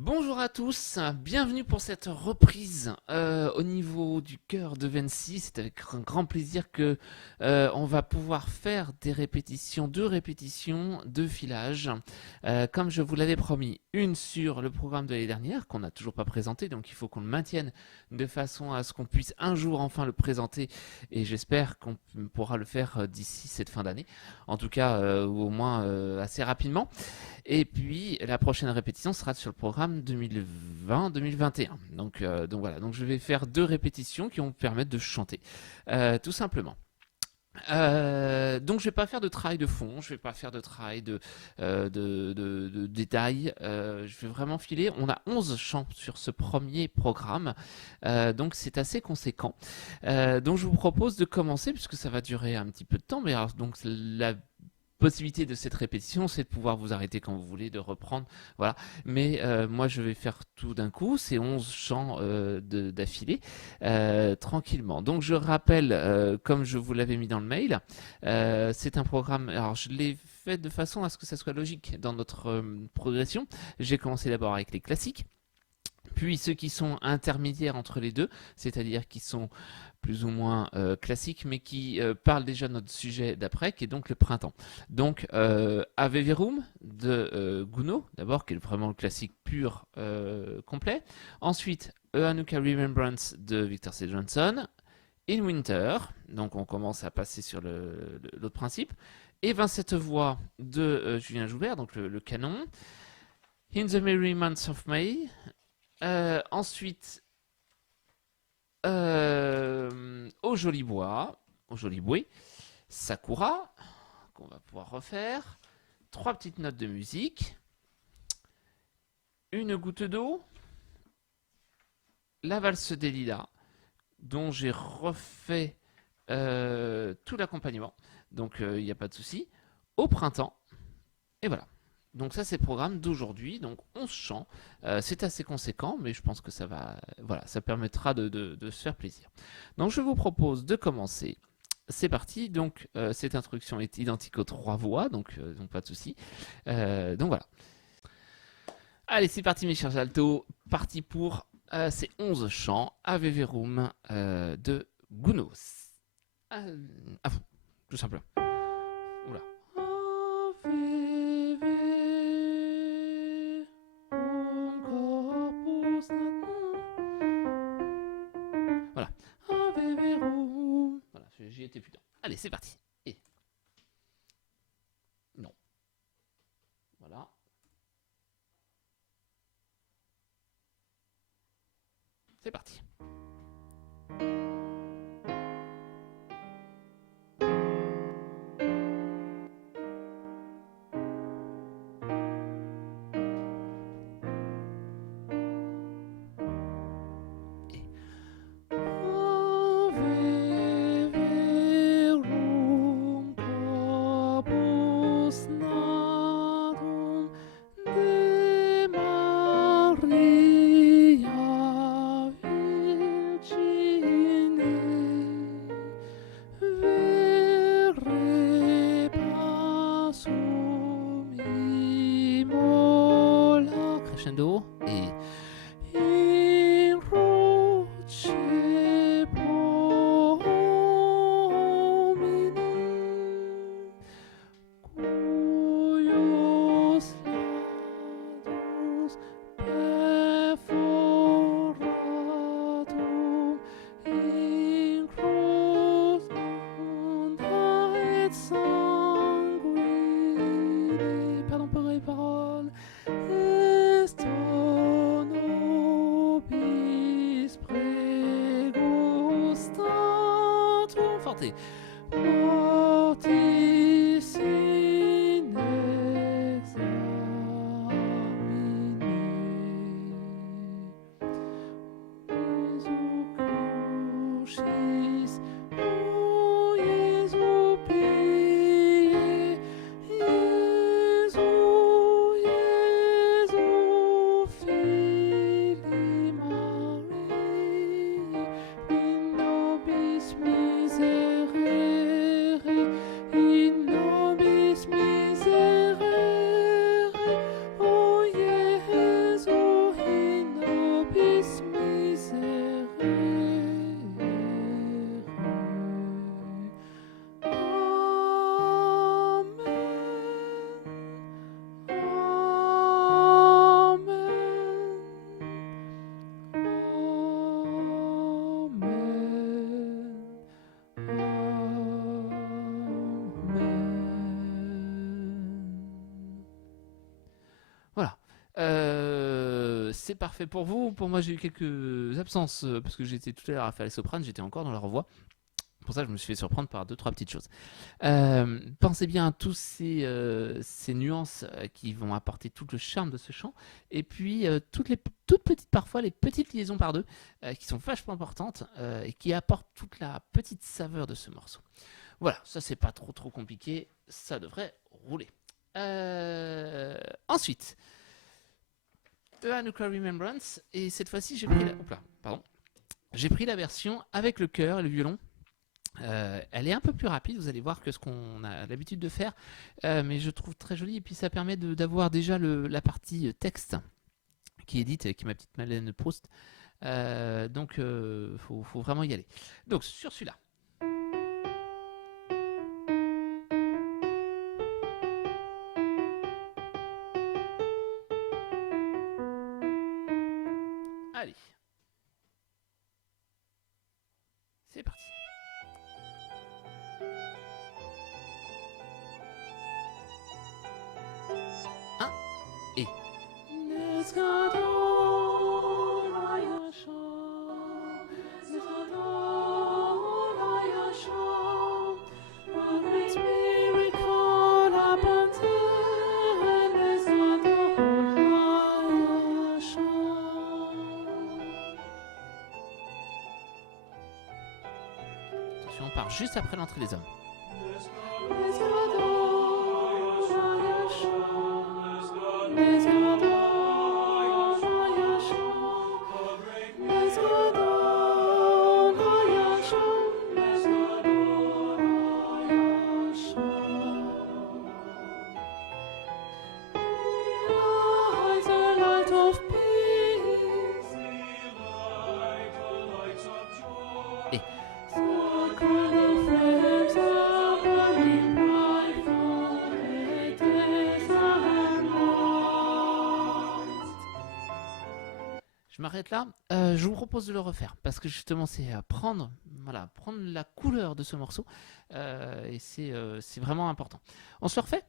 Bonjour à tous, bienvenue pour cette reprise au niveau du cœur de Vency. C'est avec un grand plaisir que on va pouvoir faire des répétitions, deux répétitions de filage, comme je vous l'avais promis. Une sur le programme de l'année dernière qu'on n'a toujours pas présenté, donc il faut qu'on le maintienne de façon à ce qu'on puisse un jour enfin le présenter, et j'espère qu'on pourra le faire d'ici cette fin d'année, en tout cas ou au moins assez rapidement. Et puis la prochaine répétition sera sur le programme 2020-2021. Donc voilà, donc je vais faire deux répétitions qui vont me permettre de chanter, tout simplement. Donc je vais pas faire de travail de fond, je vais pas faire de travail de détails, je vais vraiment filer. On a 11 chants sur ce premier programme, donc c'est assez conséquent. Donc je vous propose de commencer, puisque ça va durer un petit peu de temps, mais alors, donc la possibilité de cette répétition, c'est de pouvoir vous arrêter quand vous voulez, de reprendre, voilà. Mais moi, je vais faire tout d'un coup, ces 11 chants d'affilée, tranquillement. Donc, je rappelle, comme je vous l'avais mis dans le mail, c'est un programme, alors je l'ai fait de façon à ce que ça soit logique dans notre progression. J'ai commencé d'abord avec les classiques, puis ceux qui sont intermédiaires entre les deux, c'est-à-dire qui sont plus ou moins classiques, mais qui parlent déjà de notre sujet d'après, qui est donc le printemps. Donc, Ave Verum de Gounod, d'abord, qui est vraiment le classique pur complet. Ensuite, A Hanukkah Remembrance de Victor C. Johnson. In Winter, donc on commence à passer sur l'autre principe. Et 27 voix de Julien Joubert, donc le canon. In the Merry Months of May. Ensuite, au Joli Bois, au Joli Bouet, Sakura, qu'on va pouvoir refaire, trois petites notes de musique, une goutte d'eau, la valse des lilas, dont j'ai refait tout l'accompagnement, donc il n'y a pas de souci, au printemps, et voilà. Donc ça c'est le programme d'aujourd'hui, donc 11 chants, c'est assez conséquent, mais je pense que ça va, voilà, ça permettra de se faire plaisir. Donc je vous propose de commencer. C'est parti, donc cette introduction est identique aux trois voix, donc pas de souci. Donc voilà. Allez, c'est parti mes chers altos, parti pour ces 11 chants Ave Verum de Gounod. À vous, tout simplement. Oula. Ave Verum corpus Voilà. Ave Verum. Voilà, j'y étais plus tard. Allez, c'est parti. Et non. Voilà. C'est parti. Et Ave Verum corpus natum de Maria Virgine vere passum immola crescendo et in roce promini cuius latus perforatum incrusunda et sanguine, pardon pour les paroles, est nobis pregustatum forte mortis in examine. Jesu crucis, o Jesu pie, Jesu, Jesu fili Mariae, in nobis miserere, c'est parfait pour vous. Pour moi, j'ai eu quelques absences parce que j'étais tout à l'heure à faire les sopranes, j'étais encore dans la revoix. Pour ça, je me suis fait surprendre par 2-3 petites choses. Pensez bien à tous ces nuances qui vont apporter tout le charme de ce chant. Et puis, toutes petites, parfois, les petites liaisons par deux qui sont vachement importantes et qui apportent toute la petite saveur de ce morceau. Voilà, ça, c'est pas trop compliqué. Ça devrait rouler. Ensuite, A Nuclear Remembrance. Et cette fois-ci, j'ai pris la version avec le chœur et le violon. Elle est un peu plus rapide, vous allez voir, que ce qu'on a l'habitude de faire, mais je trouve très jolie. Et puis ça permet d'avoir déjà la partie texte qui est dite avec ma petite Madeleine Proust. Donc faut vraiment y aller. Donc sur celui-là. Allez. C'est parti. Et attention, on part juste après l'entrée des hommes. Je m'arrête là. Je vous propose de le refaire parce que justement c'est prendre la couleur de ce morceau et c'est vraiment important. On se le refait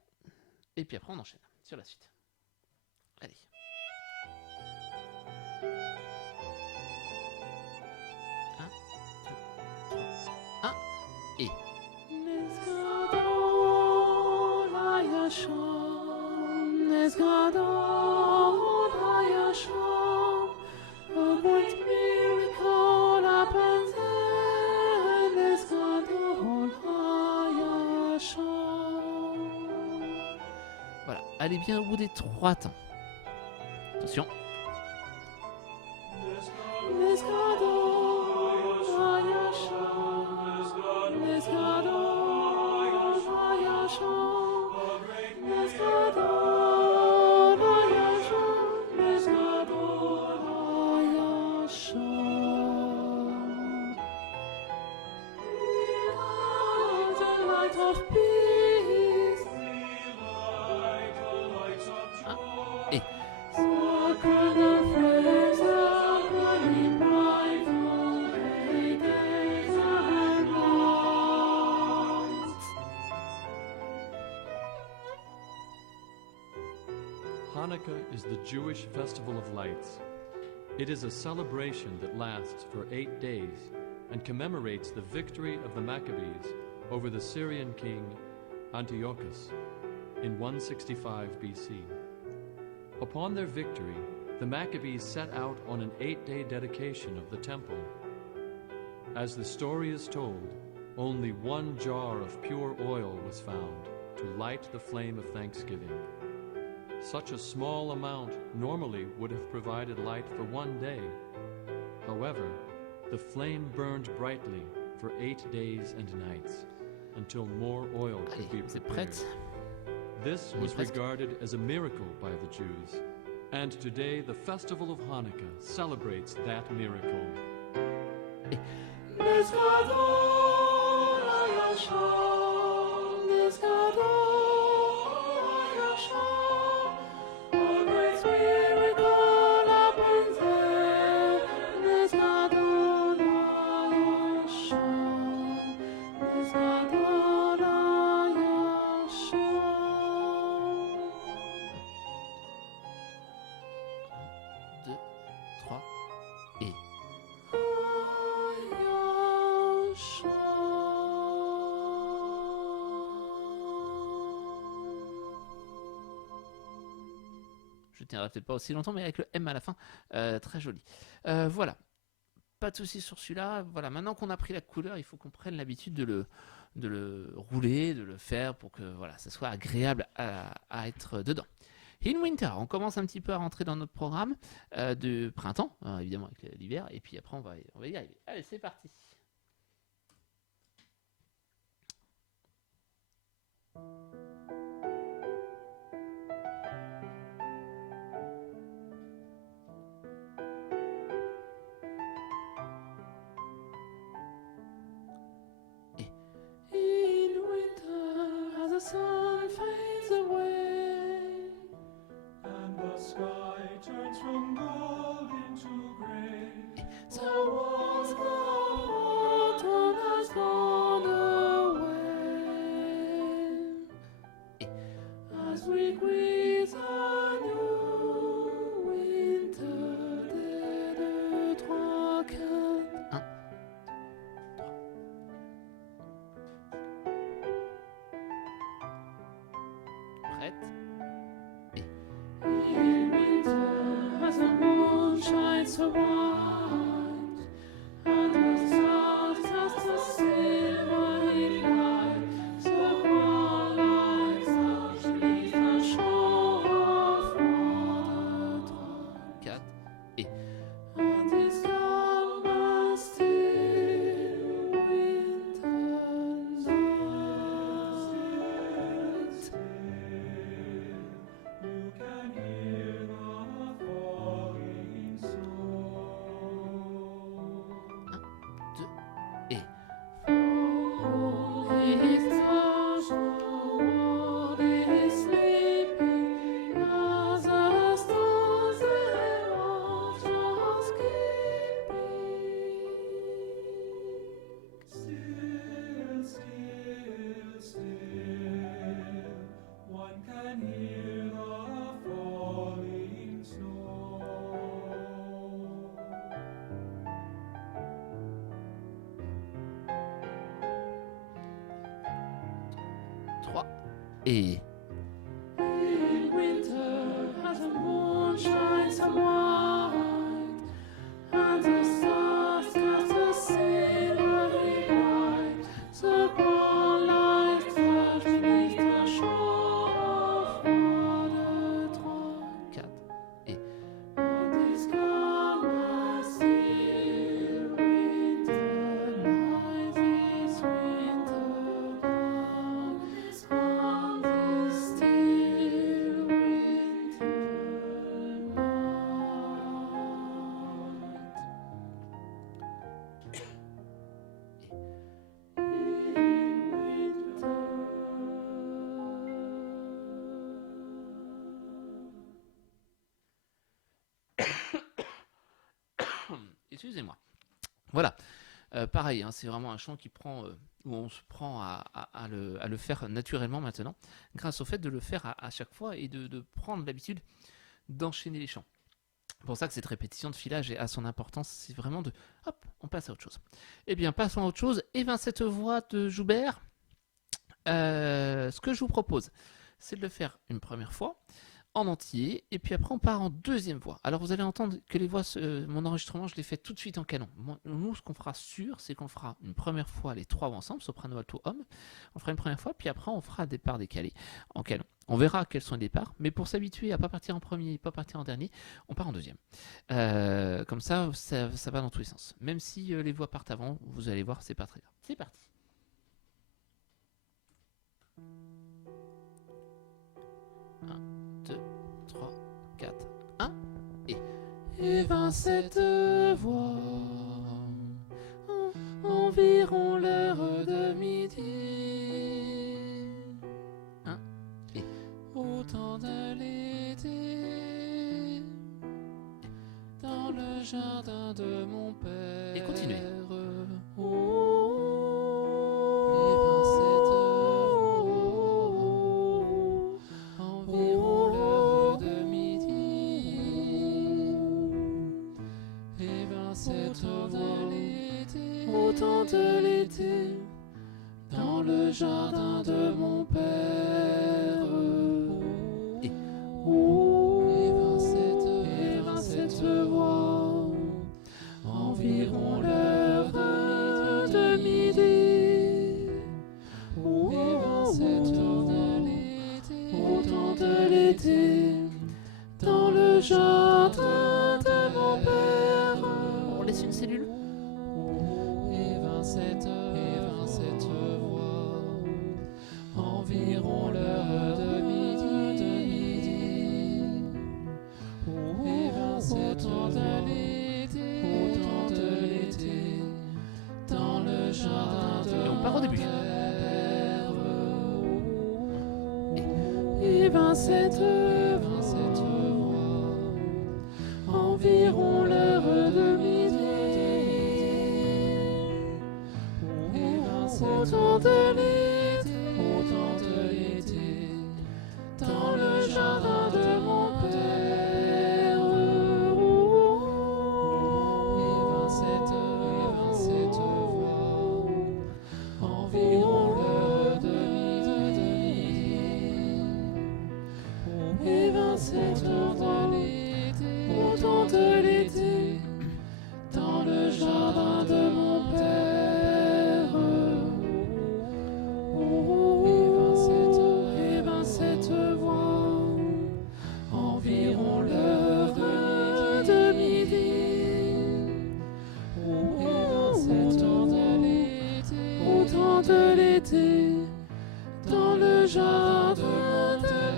et puis après on enchaîne sur la suite. Allez. Un, et. Voilà, allez bien au bout des 3 temps. Attention. Et. Hanukkah is the Jewish festival of lights. It is a celebration that lasts for 8 days and commemorates the victory of the Maccabees over the Syrian king Antiochus in 165 BC. Upon their victory, the Maccabees set out on an 8-day dedication of the temple. As the story is told, only 1 jar of pure oil was found to light the flame of thanksgiving. Such a small amount normally would have provided light for 1 day. However, the flame burned brightly for 8 days and nights until more oil could be prepared. This was regarded as a miracle by the Jews, and today the festival of Hanukkah celebrates that miracle. 3 et... Je tiendrai peut-être pas aussi longtemps, mais avec le M à la fin, très joli. Voilà, pas de soucis sur celui-là. Voilà, maintenant qu'on a pris la couleur, il faut qu'on prenne l'habitude de le rouler, de le faire pour que voilà, ça soit agréable à être dedans. In Winter, on commence un petit peu à rentrer dans notre programme de printemps, évidemment avec l'hiver, et puis après on va y arriver. Allez, c'est parti. In winter, as the sun fades away, and the sky turns from gold into gray, the walls of autumn has gone away, as we greet a new winter dès le 3, 4, 1, 3. Prête? Et in winter, as the moon shines so bright, and the stars cast a silvery light, so bright like stars beneath the shore of water. 4 et and this calm and still winter's night. you can hear the falling snow. 1, 2 et falling stars, the world is sleeping as the stars they watch us keeping. Still, still, still, one can hear the falling snow. Trois et in winter, as the moon shines so bright, and the stars cast a silvery light, so bright like stars beneath the shore of water. 3, 4 et and this calm and still winter night, this winter night, on this still winter night. Excusez-moi. Voilà. Pareil, hein, c'est vraiment un chant qui prend, où on se prend à le faire naturellement maintenant, grâce au fait de le faire à chaque fois et de prendre l'habitude d'enchaîner les chants. C'est pour ça que cette répétition de filage a son importance, c'est vraiment de hop, on passe à autre chose. Eh bien, passons à autre chose. Et bien, cette voix de Joubert, ce que je vous propose, c'est de le faire une première fois en entier, et puis après on part en deuxième voix. Alors vous allez entendre que les voix, mon enregistrement, je l'ai fait tout de suite en canon. Nous, ce qu'on fera sûr, c'est qu'on fera une première fois les trois voix ensemble, soprano, alto, homme. On fera une première fois, puis après on fera un départ décalé en canon. On verra quels sont les départs, mais pour s'habituer à pas partir en premier, pas partir en dernier, on part en deuxième. Comme ça va dans tous les sens. Même si les voix partent avant, vous allez voir, c'est pas très grave. C'est parti. 3, 4, 1 et 27 voix, environ l'heure de midi, 1 et au temps de l'été, dans le jardin de mon père. Et continuez. 27 au temps de l'été, dans le jardin de mon père. Et 27 voix, environ l'heure de midi. Et 27 au temps de l'été, dans le jardin de mon père. On laisse une cellule. Et 27 voix, environ l'heure de midi. Et 27 au temps de l'été, dans le jardin de mon père. Et on part au début. Et 27 voix, environ l'heure de midi. Et 27 au temps de l'été, dans le jardin de mon père. Et 27 voix, environ l'heure de midi. Et 27 au temps de l'été, dans le jardin de mon père. Et 27 voix, environ l'heure de midi. Et 27 au temps de l'été, dans le jardin de mon père.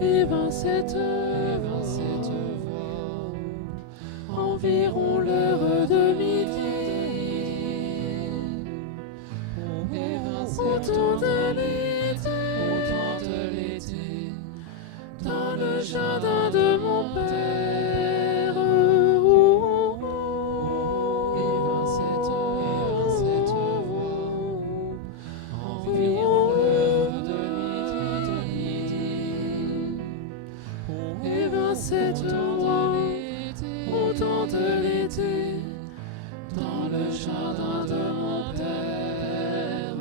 Et 27 voix, environ l'heure de midi. Et 27 au temps de l'été, dans le jardin de mon père. Et 27 voix, environ l'heure de midi. Et 27 au temps de l'été, dans le jardin de mon père.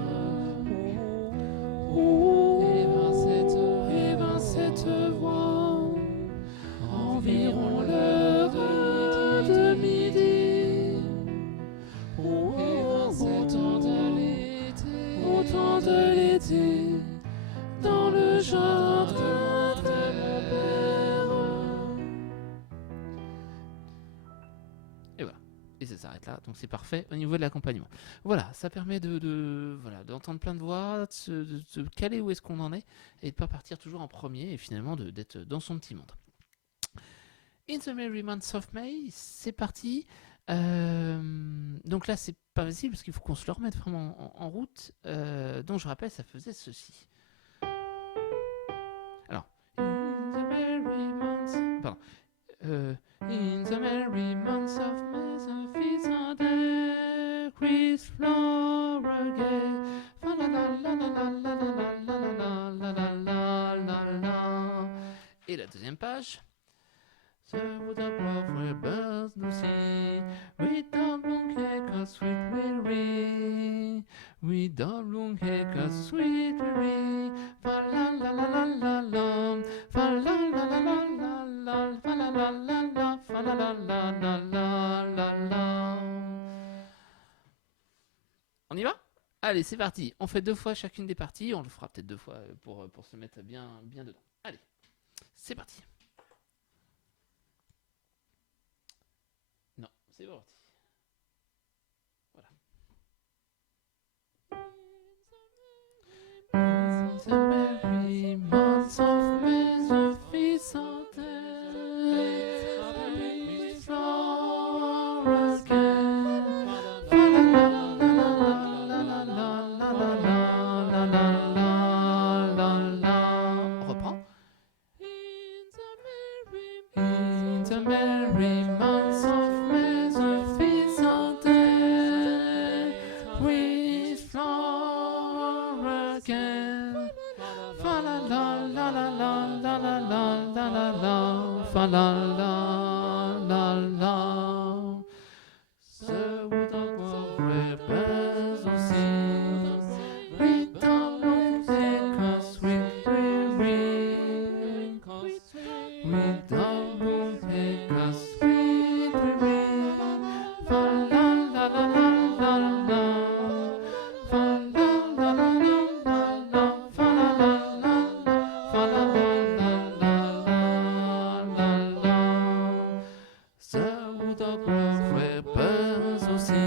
Et 27 voix, environ l'heure de midi. Et 27 au temps de l'été, dans le jardin de mon père. Et voilà. Et ça s'arrête là, donc c'est parfait au niveau de l'accompagnement. Voilà, ça permet d'entendre plein de voix, de se caler où est-ce qu'on en est, et de ne pas partir toujours en premier, et finalement d'être dans son petit monde. In the Merry Months of May, c'est parti. Donc là, c'est pas facile parce qu'il faut qu'on se le remette vraiment en route. Donc je rappelle, ça faisait ceci. Alors, in the merry months, pardon. In the merry months of May, the fields are there, with flower gay. Fa la la la la la la la la la la la la la. Et la deuxième page. The wood above where birds do sing, with the bloom cake a sweet weary, with the bloom cake a sweet weary, fa la la la la la la, fa la la la la la la, fa la la la la, fa la la la la la la la. On y va? Allez, c'est parti. On fait 2 fois chacune des parties. On le fera peut-être 2 fois pour se mettre bien dedans. Allez, c'est parti. Non, c'est parti. Voilà. In the merry months of May, the fields are there, with flowers gay. Fa la la la la la la la la la la la la la. On reprend. In the merry months of May, the fields are there, with flowers gay. Fa la la la la la la la la la la, fa la la. without you take us sweet dreams. Fa la la la la la la. Fa la la la la la la. Fa la la la la. Fa la la la la la la. Sound of love weapons aussi.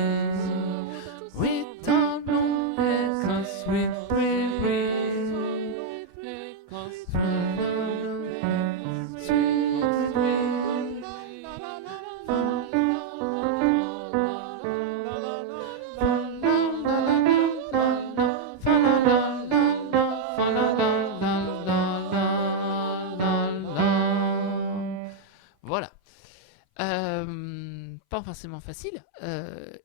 Without you take us sweet dreams. Take us sweet dreams. Voilà. Pas forcément facile.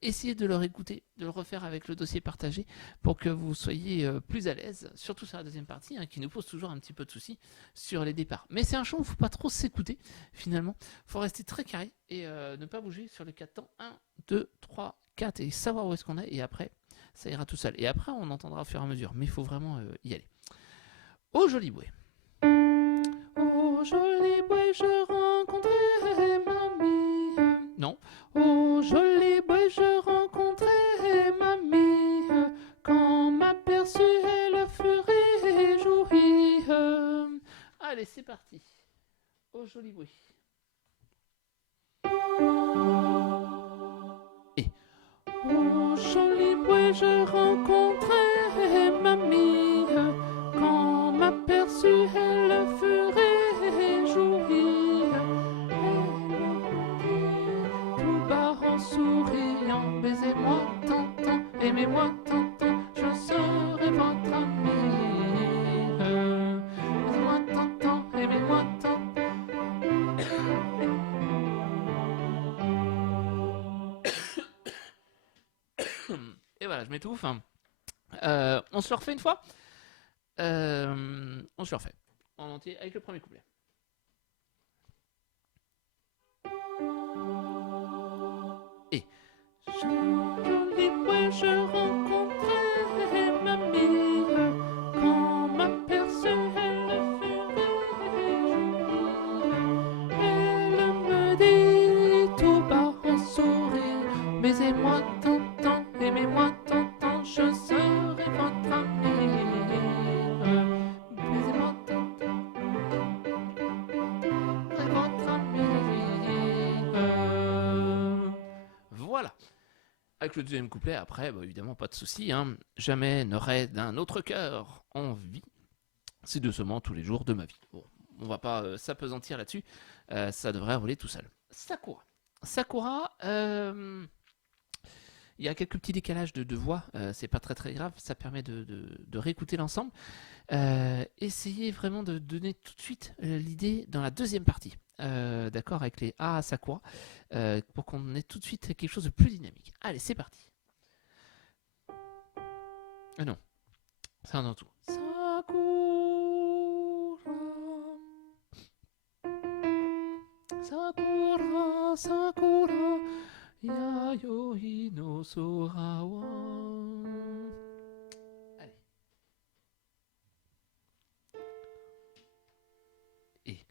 Essayez de le réécouter, de le refaire avec le dossier partagé pour que vous soyez plus à l'aise, surtout sur la deuxième partie, qui nous pose toujours un petit peu de soucis sur les départs. Mais c'est un chant où il ne faut pas trop s'écouter, finalement. Il faut rester très carré et ne pas bouger sur les 4 temps. 1, 2, 3, 4 et savoir où est-ce qu'on est. Et après, ça ira tout seul. Et après, on entendra au fur et à mesure. Mais il faut vraiment y aller. Au joli bouet. Au joli bouet, je rencontrais mamie. Non. Au joli bouet, je rencontrais mamie. Quand m'aperçut, elle fut réjouie. Allez, c'est parti. Au joli bouet. Et au joli bouet, je rencontrais mamie. Quand m'aperçut, elle fut réjouie. Tout bas en souriant, baisez-moi, tonton, aimez-moi, tonton, je serai votre ami. Baisez-moi, tonton, aimez-moi, tonton. Et voilà, je m'étouffe. On se le refait une fois. On se le refait en entier avec le premier couplet. Et joli bouet, je rencontrais mamie. Quand m'aperçut, elle fut réjouie. Elle me dit tout bas en sourire, baisez-moi tonton, aimez-moi tonton, je serai votre ami. Baisez-moi tonton, je serai votre ami. Voilà. Avec le deuxième couplet, après, évidemment, pas de souci. Jamais n'aurait d'un autre cœur envie. C'est doucement tous les jours de ma vie. Bon, on va pas s'apesantir là-dessus. Ça devrait rouler tout seul. Sakura. Sakura, il y a quelques petits décalages de voix. C'est pas très très grave. Ça permet de réécouter l'ensemble. Essayez vraiment de donner tout de suite l'idée dans la deuxième partie. D'accord, avec les A à Sakura, pour qu'on ait tout de suite quelque chose de plus dynamique. Allez, c'est parti. Non, c'est un dans tout. Sakura, Sakura, Sakura, Yayoi no Sora wa. Allez. Et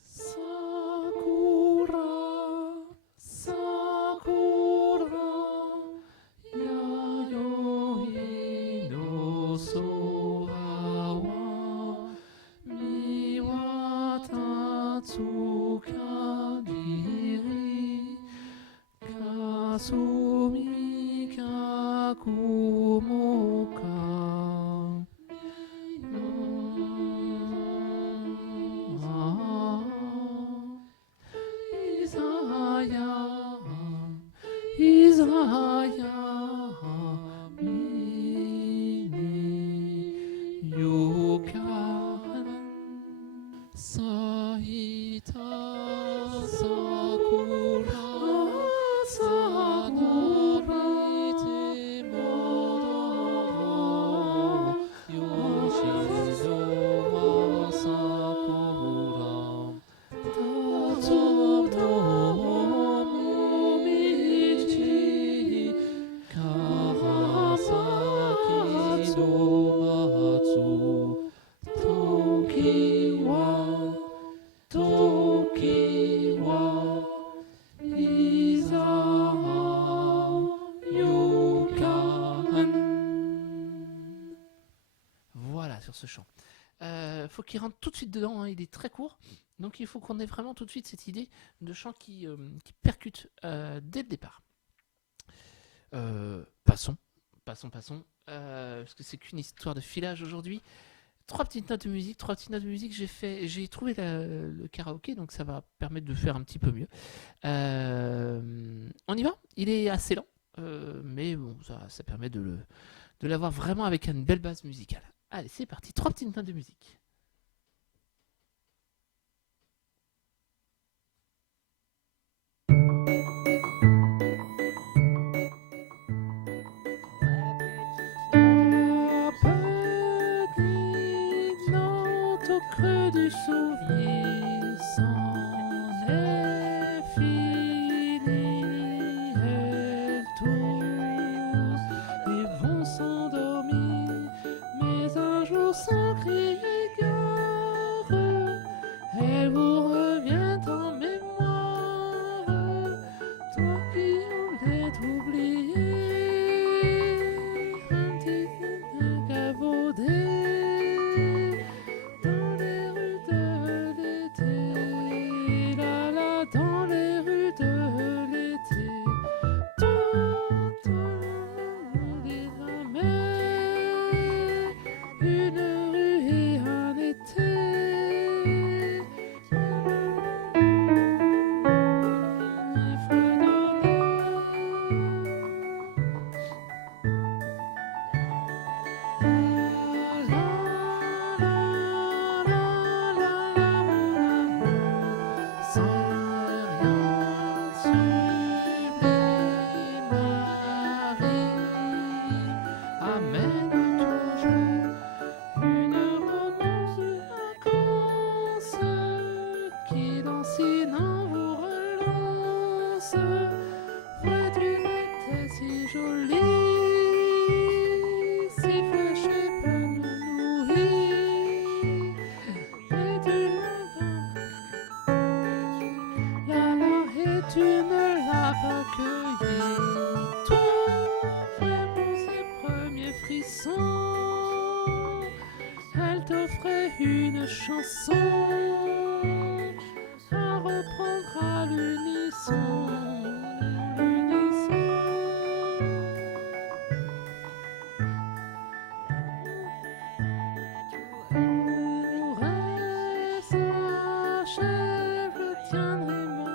Sakura, Sakura, Yayoi no Sora wa Miwatatsu kadiri Kasumi kakumoka Isaya mini yokan Saita Sakura Sakura Temodoro Yoshizo wa Sakura Tatsudo Momichi Karasaki no Matsu Toki wa qu'il rentre tout de suite dedans, hein, il est très court. Donc il faut qu'on ait vraiment tout de suite cette idée de chant qui percute dès le départ. Passons. Parce que c'est qu'une histoire de filage aujourd'hui. Trois petites notes de musique. J'ai trouvé le karaoké, donc ça va permettre de faire un petit peu mieux. On y va. Il est assez lent, mais bon, ça permet de l'avoir vraiment avec une belle base musicale. Allez, c'est parti. Trois petites notes de musique. Creux du souvenir s'en est fini, elles tous et vont s'endormir, mais un jour sans crier gare, elles vous reviennent en mémoire, toi qui voulais t'oublier, un petit galvaudé. Une chanson à reprendre à l'unisson. S'achève, je tiendrai ma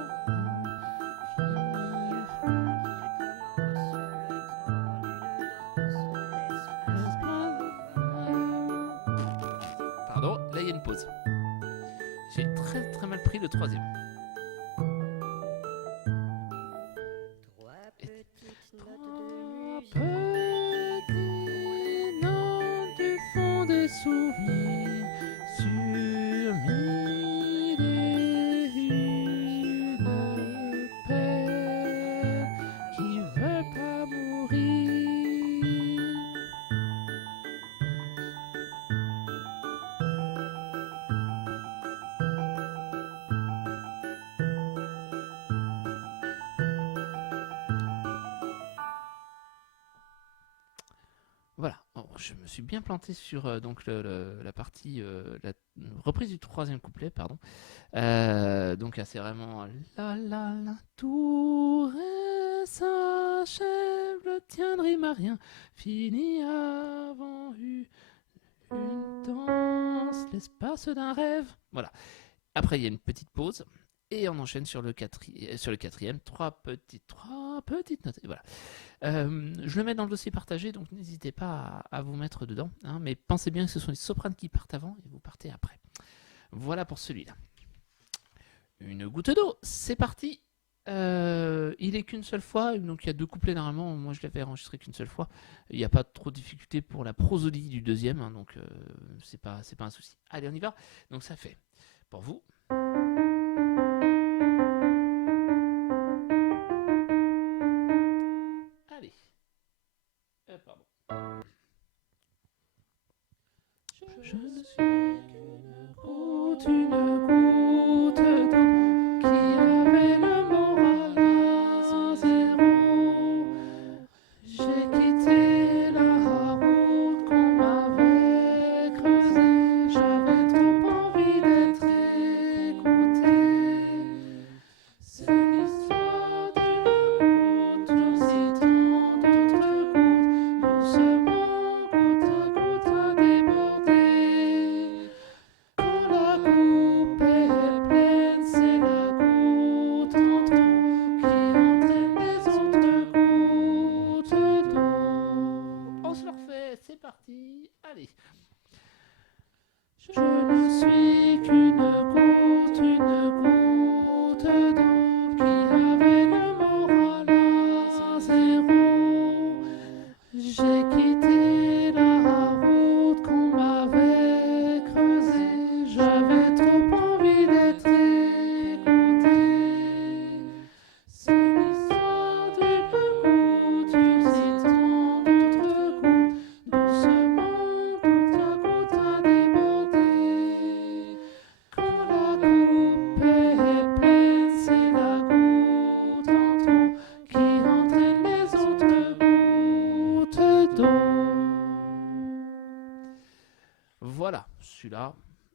Pardon, là il y a une pause. J'ai très très mal pris le troisième. Petits notes du fond des souvenirs sur mille et une paix qui veulent pas mourir. Voilà, bon, je me suis bien planté sur donc la partie, la reprise du troisième couplet, pardon. Donc là, c'est vraiment la tour s'achève, le tiendrai m'a rien fini avant une danse, l'espace d'un rêve. Voilà. Après, il y a une petite pause et on enchaîne sur le quatrième, trois petites notes. Et voilà. Je le mets dans le dossier partagé, donc n'hésitez pas à vous mettre dedans, hein, mais pensez bien que ce sont les sopranes qui partent avant et vous partez après. Voilà pour celui-là. Une goutte d'eau, c'est parti. Il est qu'une seule fois, donc il y a deux couplets normalement. Moi je l'avais enregistré qu'une seule fois. Il n'y a pas trop de difficulté pour la prosodie du deuxième, hein, donc c'est pas un souci. Allez, on y va. Donc ça fait pour vous. Allez. Pardon. Je ne suis qu'une goutte d'eau qui avait le moral à zéro. J'ai quitté la route qu'on m'avait creusée. J'avais trop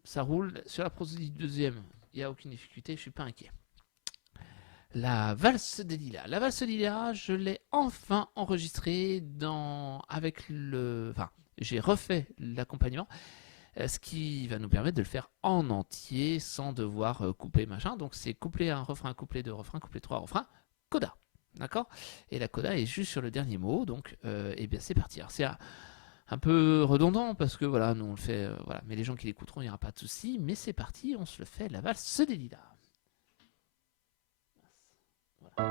ça roule. Sur la prose du deuxième, il n'y a aucune difficulté, je suis pas inquiet. La valse des lilas. La valse des lilas, je l'ai enfin enregistrée Enfin, j'ai refait l'accompagnement, ce qui va nous permettre de le faire en entier sans devoir couper machin. Donc c'est couplet 1, refrain, couplet 2, refrain, couplet 3, refrain, coda. D'accord? Et la coda est juste sur le dernier mot, donc eh bien c'est parti. Alors c'est un peu redondant parce que voilà, nous on le fait, voilà, mais les gens qui l'écouteront, il n'y aura pas de souci. Mais c'est parti, on se le fait, la valse des lilas. À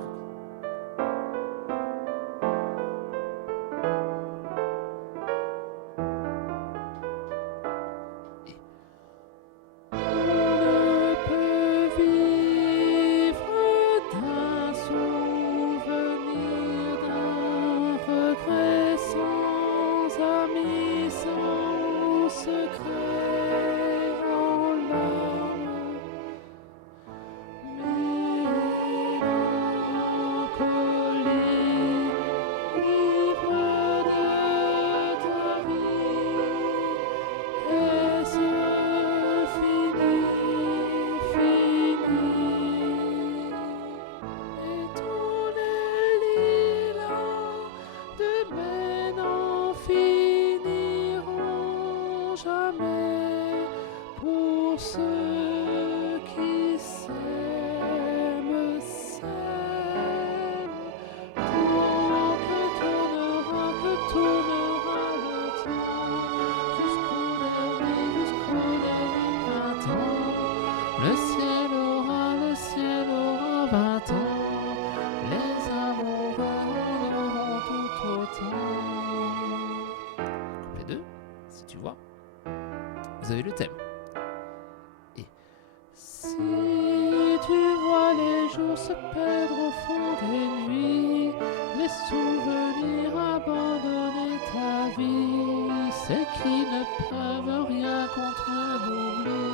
vous. Et on ne peut vivre d'un souvenir, d'un regret sans amis, sans secret en larmes, mélancolie, ivre de ta vie. Est-ce fini, fini? Et tous les lilas de mai n'en finiront jamais pour ceux qui s'aiment, s'aiment. Tant que tournera le temps, jusqu'au dernier printemps, le ciel aura 20 ans, les amoureux en auront tout autant. Couplet 2, si tu vois, vous avez le thème. Et si tu vois les jours se perdre au fond des nuits, les souvenirs abandonner ta vie, c'est qu'ils ne peuvent rien contre l'oubli.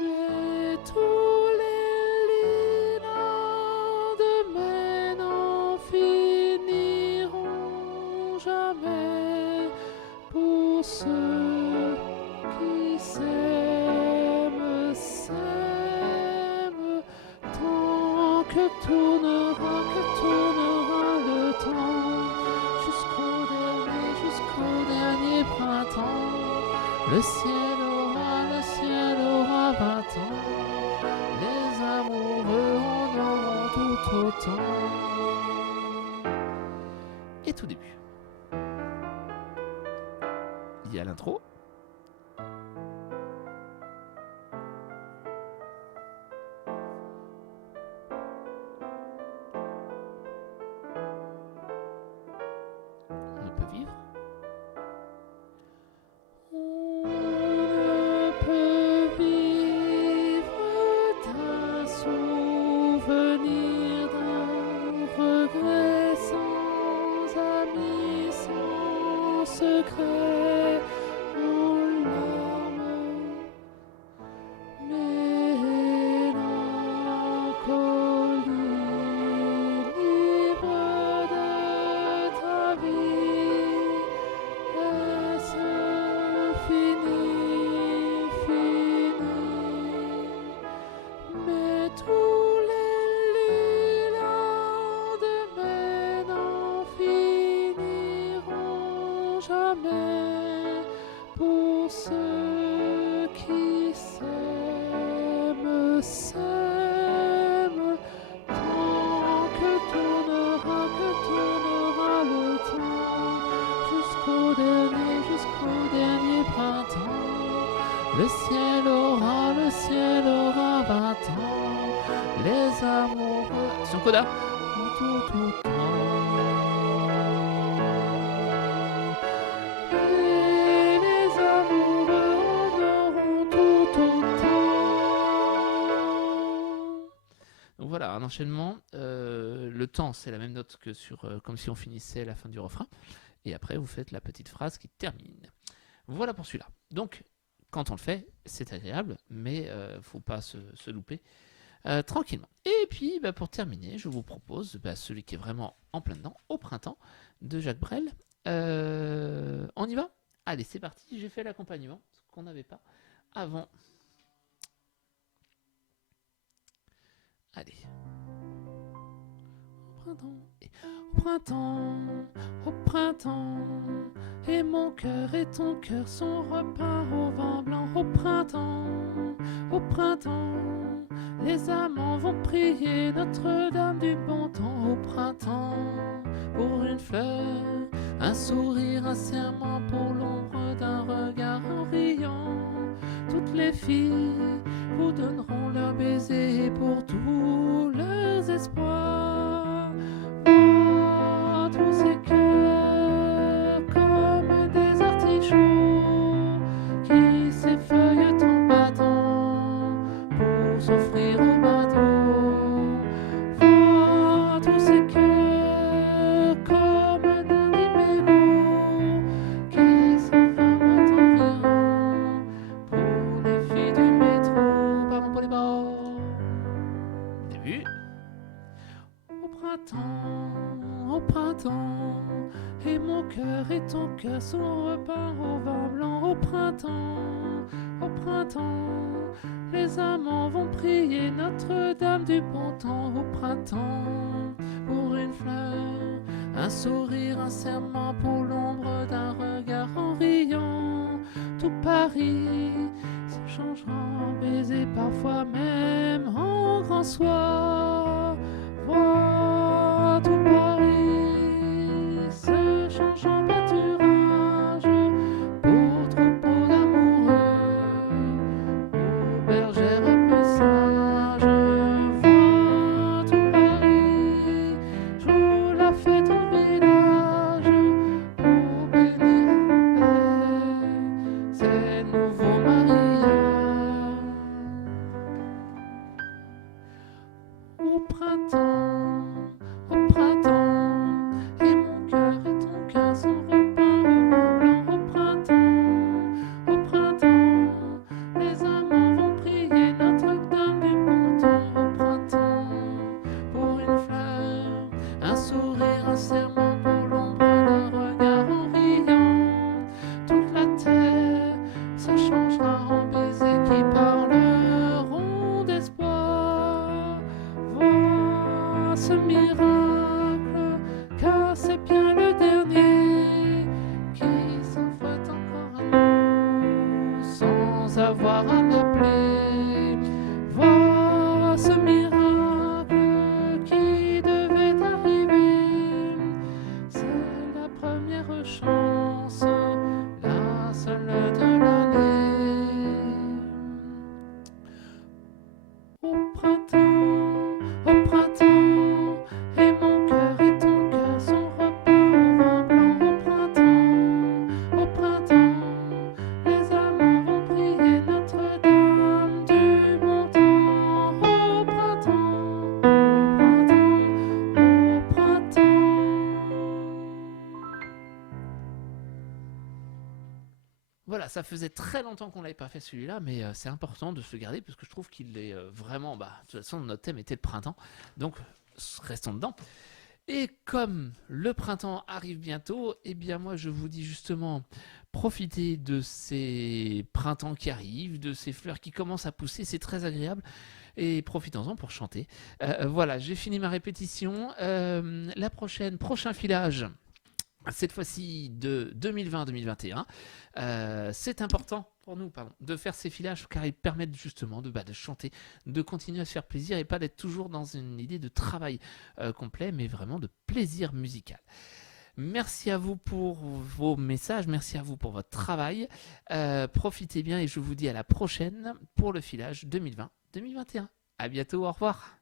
Mais tous les lilas de mai n'en finiront jamais pour ceux qui s'aiment, s'aiment. Tant que tournera le temps, jusqu'au dernier printemps, le ciel aura 20 ans, les amoureux en auront tout autant. Et tout début. Il y a l'intro. On peut vivre. On ne peut vivre d'un souvenir, d'un regret sans amis, sans secret en larmes, mélancolie, libre de ta vie. Est-ce fini, fini? Mais tous les lilas de mai n'en finiront jamais pour ceux qui s'aiment, s'aiment. Tant que tournera le temps, jusqu'au dernier printemps, le ciel aura 20 ans, les amoureux. Son coda. Tout et les amoureux en auront tout autant. Donc voilà, un enchaînement. Le temps, c'est la même note que comme si on finissait la fin du refrain. Et après, vous faites la petite phrase qui termine. Voilà pour celui-là. Donc, quand on le fait, c'est agréable, mais faut pas se louper. tranquillement. Et puis, pour terminer, je vous propose celui qui est vraiment en plein dedans, Au printemps, de Jacques Brel. On y va ? Allez, c'est parti. J'ai fait l'accompagnement, ce qu'on n'avait pas avant. Allez. Au printemps, et mon cœur et ton cœur sont repeints au vin blanc. Au printemps, les amants vont prier Notre-Dame du bon temps. Au printemps, pour une fleur, un sourire, un serment, pour l'ombre d'un regard en riant. Toutes les filles vous donneront leur baiser pour tous leurs espoirs. Oh, tous ces cœurs comme des artichauts qui s'effeuillent en battant pour s'offrir au bateau. Oh, tous ces cœurs comme des libellos qui s'enferment en riant pour les filles du métro. Pardon pour les bords. Début. Au printemps, et mon cœur et ton cœur sont repeints au vin blanc. Au printemps, les amants vont prier Notre-Dame du bon temps. Au printemps, pour une fleur, un sourire, un serment, pour l'ombre d'un regard en riant. Tout Paris se changera en baiser, parfois même en grand soir. Vois tout Paris se change en pâturage pour troupeaux d'amoureux, aux bergères peu sages. Vois tout Paris joue la fête au village pour bénir ces nouveaux mariages. Au printemps, et mon cœur et ton cœur sont repeints au vin blanc. Au printemps, les amants vont prier Notre-Dame du bon temps. Au printemps, pour une fleur, un sourire, un serment, pour l'ombre d'un regard en riant. Toute la terre se changera en baisers qui parleront d'espoir. Vois ce miracle, car c'est bien le dernier qui s'offre encore à nous sans avoir à l'appeler. Vois ce miracle qui devait arriver, c'est la première chance, la seule de l'année. Au printemps, et mon cœur et ton cœur sont repeints au vin blanc. Au printemps, les amants vont prier Notre-Dame du bon temps. Au printemps. Voilà, ça faisait très longtemps qu'on l'avait pas fait celui-là, mais c'est important de se le garder parce que je trouve qu'il est vraiment. De toute façon, notre thème était le printemps, donc restons dedans. Et comme le printemps arrive bientôt, eh bien moi je vous dis justement, profitez de ces printemps qui arrivent, de ces fleurs qui commencent à pousser, c'est très agréable. Et profitons-en pour chanter. Voilà, j'ai fini ma répétition. Prochain filage, cette fois-ci de 2020-2021. C'est important pour nous de faire ces filages car ils permettent justement de chanter, de continuer à se faire plaisir et pas d'être toujours dans une idée de travail complet, mais vraiment de plaisir musical. Merci à vous pour vos messages, merci à vous pour votre travail. Profitez bien et je vous dis à la prochaine pour le filage 2020-2021. À bientôt, au revoir.